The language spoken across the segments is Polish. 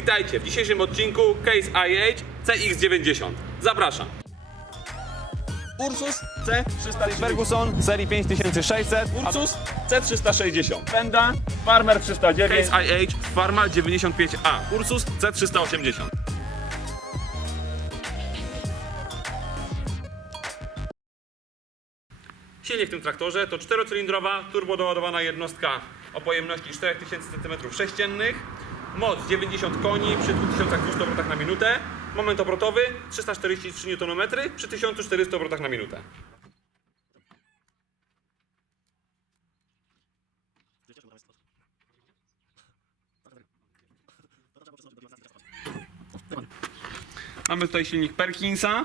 Witajcie. W dzisiejszym odcinku Case IH CX90. Zapraszam. Ursus C300 Ferguson serii 5600, Ursus C360 Penda, Farmer 309, Case IH Pharma 95A Ursus C380 Silnik w tym traktorze to czterocylindrowa, turbodoładowana jednostka o pojemności 4000 cm3, moc 90 koni przy 2200 obrotach na minutę, moment obrotowy 343 Nm przy 1400 obrotach na minutę. Mamy tutaj silnik Perkinsa.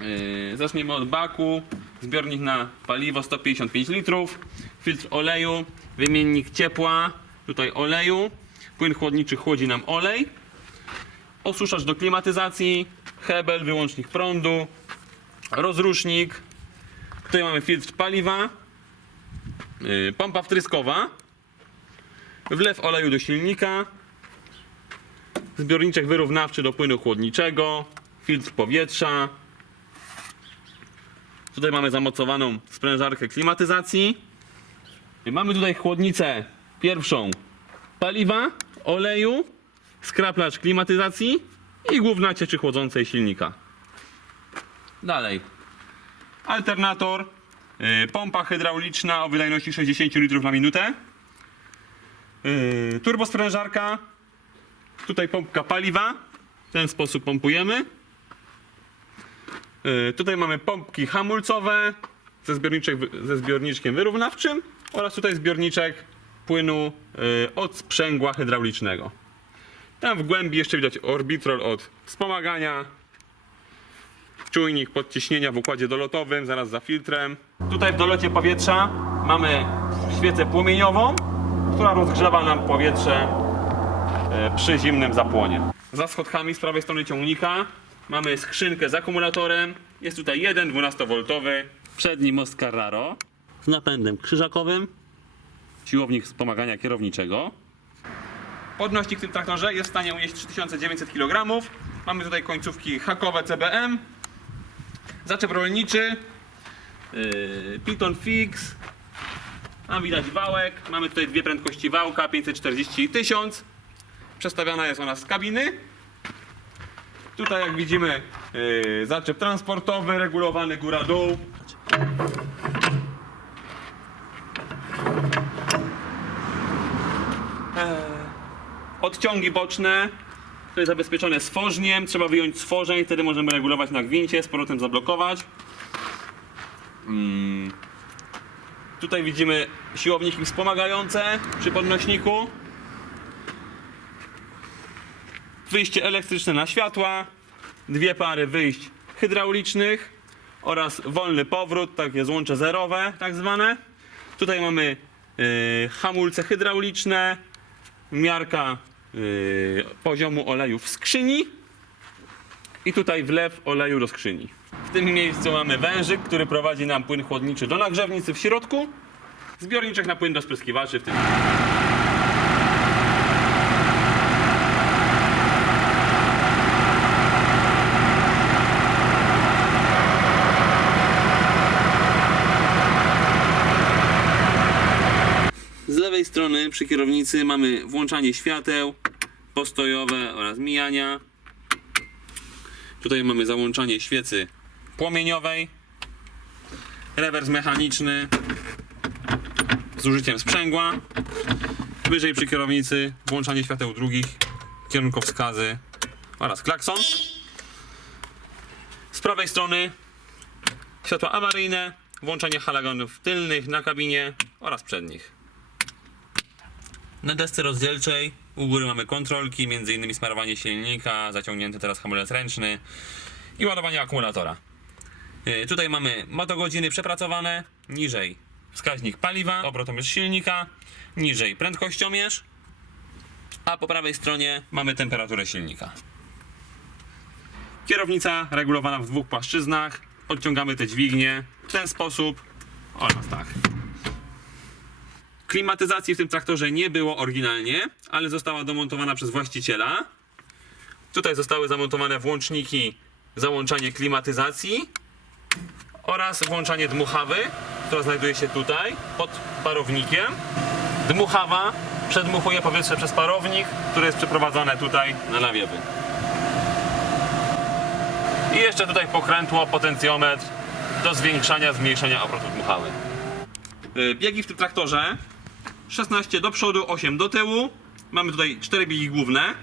Yy, zacznijmy od baku. Zbiornik na paliwo 155 litrów. Filtr oleju, wymiennik ciepła, tutaj oleju. Płyn chłodniczy chłodzi nam olej. Osuszacz do klimatyzacji, hebel, wyłącznik prądu, rozrusznik. Tutaj mamy filtr paliwa, yy, pompa wtryskowa, wlew oleju do silnika, zbiorniczek wyrównawczy do płynu chłodniczego, filtr powietrza. Tutaj mamy zamocowaną sprężarkę klimatyzacji. Mamy tutaj chłodnicę pierwszą paliwa, oleju, skraplacz klimatyzacji i główna cieczy chłodzącej silnika. Dalej. Alternator, yy, pompa hydrauliczna o wydajności 60 litrów na minutę. Yy, turbosprężarka, Tutaj pompka paliwa. W ten sposób pompujemy. Yy, tutaj mamy pompki hamulcowe ze, zbiorniczek, ze zbiorniczkiem wyrównawczym oraz tutaj zbiorniczek płynu yy, od sprzęgła hydraulicznego. Tam w głębi jeszcze widać orbitrol od wspomagania, czujnik podciśnienia w układzie dolotowym, zaraz za filtrem. Tutaj w dolocie powietrza mamy świecę płomieniową, która rozgrzewa nam powietrze e, przy zimnym zapłonie. Za schodkami z prawej strony ciągnika mamy skrzynkę z akumulatorem. Jest tutaj jeden 12V przedni most Carraro z napędem krzyżakowym, siłownik wspomagania kierowniczego. Podnośnik w tym traktorze jest w stanie unieść 3900 kg. Mamy tutaj końcówki hakowe CBM, zaczep rolniczy, yy, Piton Fix, tam widać wałek, mamy tutaj dwie prędkości wałka 540 i 1000. Przestawiana jest ona z kabiny. Tutaj jak widzimy yy, zaczep transportowy, regulowany góra-dół. Odciągi boczne. To jest zabezpieczone stworzniem. Trzeba wyjąć stworzeń, wtedy możemy regulować na gwincie, z powrotem zablokować. Mm. Tutaj widzimy siłowniki wspomagające przy podnośniku. Wyjście elektryczne na światła, dwie pary wyjść hydraulicznych oraz wolny powrót, takie złącze zerowe tak zwane. Tutaj mamy y, hamulce hydrauliczne, miarka y, poziomu oleju w skrzyni i tutaj wlew oleju do skrzyni. W tym miejscu mamy wężyk, który prowadzi nam płyn chłodniczy do nagrzewnicy w środku, zbiorniczek na płyn do spryskiwaczy w tym Z lewej strony przy kierownicy mamy włączanie świateł postojowe oraz mijania. Tutaj mamy załączanie świecy płomieniowej, rewers mechaniczny z użyciem sprzęgła. Wyżej przy kierownicy włączanie świateł drugich, kierunkowskazy oraz klakson. Z prawej strony światła awaryjne, włączanie halogenów tylnych na kabinie oraz przednich. Na desce rozdzielczej u góry mamy kontrolki, m.in. smarowanie silnika, zaciągnięty teraz hamulec ręczny i ładowanie akumulatora. Yy, Tutaj mamy motogodziny przepracowane, niżej wskaźnik paliwa, obrotomierz silnika, niżej prędkościomierz, a po prawej stronie mamy temperaturę silnika. Kierownica regulowana w dwóch płaszczyznach, odciągamy te dźwignie w ten sposób oraz tak. Klimatyzacji w tym traktorze nie było oryginalnie, ale została domontowana przez właściciela. Tutaj zostały zamontowane włączniki, załączanie klimatyzacji oraz włączanie dmuchawy, która znajduje się tutaj pod parownikiem. Dmuchawa przedmuchuje powietrze przez parownik, które jest przeprowadzane tutaj na nawiewy. I jeszcze tutaj pokrętło, potencjometr do zwiększania, zmniejszenia obrotu dmuchawy. Y, Biegi w tym traktorze 16 do przodu, 8 do tyłu. Mamy tutaj 4 biegi główne.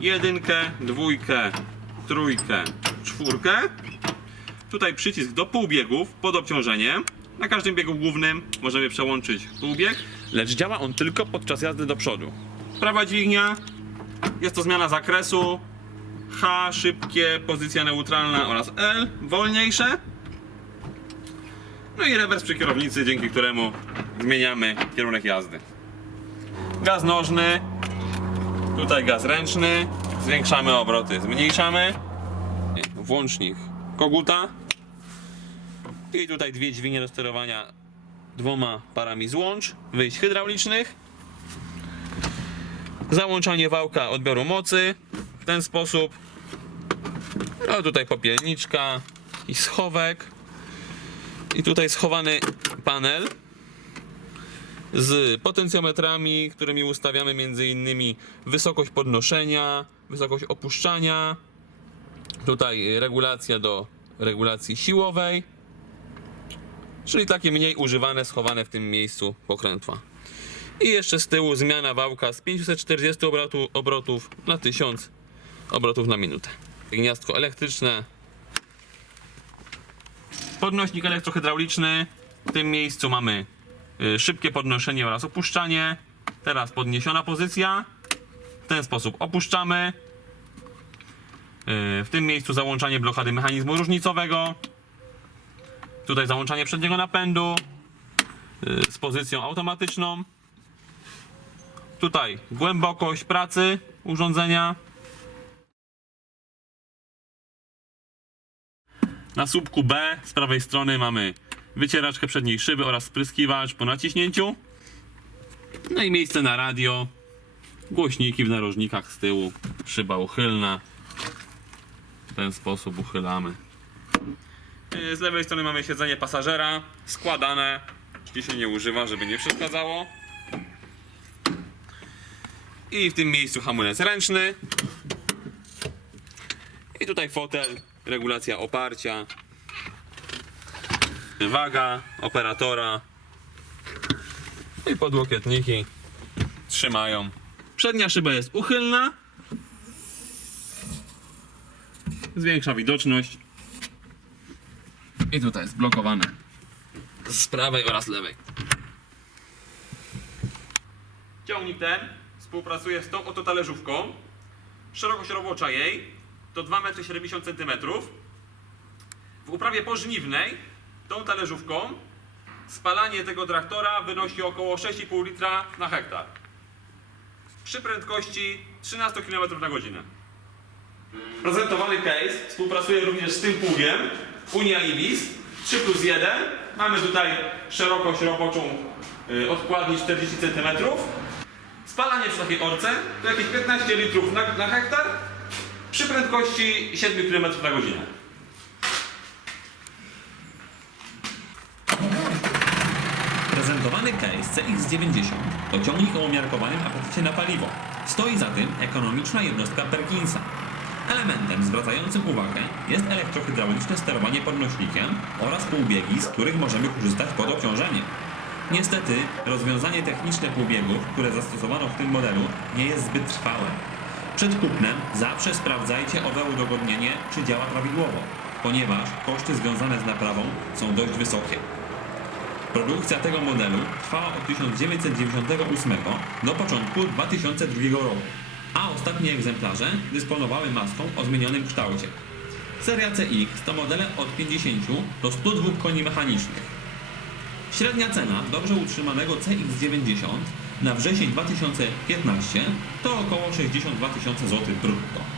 Jedynkę, dwójkę, trójkę, czwórkę. Tutaj przycisk do półbiegów pod obciążeniem. Na każdym biegu głównym możemy przełączyć półbieg, lecz działa on tylko podczas jazdy do przodu. Prawa dźwignia, jest to zmiana zakresu. H szybkie, pozycja neutralna oraz L wolniejsze. No i rewers przy kierownicy, dzięki któremu zmieniamy kierunek jazdy. Gaz nożny, tutaj gaz ręczny, zwiększamy obroty, zmniejszamy. Włącznik koguta. I tutaj dwie dźwignie do sterowania dwoma parami złącz, wyjść hydraulicznych. Załączanie wałka odbioru mocy w ten sposób. No tutaj popielniczka i schowek. I tutaj schowany panel z potencjometrami, którymi ustawiamy m.in. wysokość podnoszenia, wysokość opuszczania. Tutaj regulacja do regulacji siłowej. Czyli takie mniej używane, schowane w tym miejscu pokrętła. I jeszcze z tyłu zmiana wałka z 540 obrotu, obrotów na 1000 obrotów na minutę. Gniazdko elektryczne. Podnośnik elektrohydrauliczny. W tym miejscu mamy y, szybkie podnoszenie oraz opuszczanie. Teraz podniesiona pozycja. W ten sposób opuszczamy. Y, W tym miejscu załączanie blokady mechanizmu różnicowego. Tutaj załączanie przedniego napędu y, z pozycją automatyczną. Tutaj głębokość pracy urządzenia. Na słupku B z prawej strony mamy wycieraczkę przedniej szyby oraz spryskiwacz po naciśnięciu. No i miejsce na radio. Głośniki w narożnikach z tyłu. Szyba uchylna. W ten sposób uchylamy. Yy, Z lewej strony mamy siedzenie pasażera. Składane. Jeśli się nie używa, żeby nie przeszkadzało. I w tym miejscu hamulec ręczny. I tutaj fotel, regulacja oparcia. Waga operatora. I podłokietniki trzymają. Przednia szyba jest uchylna. Zwiększa widoczność. I tutaj jest blokowane z prawej oraz lewej. Ciągnik ten współpracuje z tą oto talerzówką. Szerokość robocza jej to 2,70 m. W uprawie pożniwnej tą talerzówką spalanie tego traktora wynosi około 6,5 litra na hektar. Przy prędkości 13 km na godzinę. Prezentowany case współpracuje również z tym pługiem Unia Ibis 3 plus 1. Mamy tutaj szerokość roboczą y, odkładni 40 cm. Spalanie przy takiej orce to jakieś 15 litrów na, na hektar przy prędkości 7 km na godzinę. Prezentowany case CX90 to ciągnik o umiarkowanym apetycie na paliwo. Stoi za tym ekonomiczna jednostka Perkinsa. Elementem zwracającym uwagę jest elektrohydrauliczne sterowanie podnośnikiem oraz półbiegi, z których możemy korzystać pod obciążeniem. Niestety, rozwiązanie techniczne półbiegów, które zastosowano w tym modelu, nie jest zbyt trwałe. Przed kupnem zawsze sprawdzajcie owe udogodnienie, czy działa prawidłowo, ponieważ koszty związane z naprawą są dość wysokie. Produkcja tego modelu trwała od 1998 do początku 2002 roku, a ostatnie egzemplarze dysponowały maską o zmienionym kształcie. Seria CX to modele od 50 do 102 koni mechanicznych. Średnia cena dobrze utrzymanego CX90 na wrzesień 2015 to około 62 tysiące złotych brutto.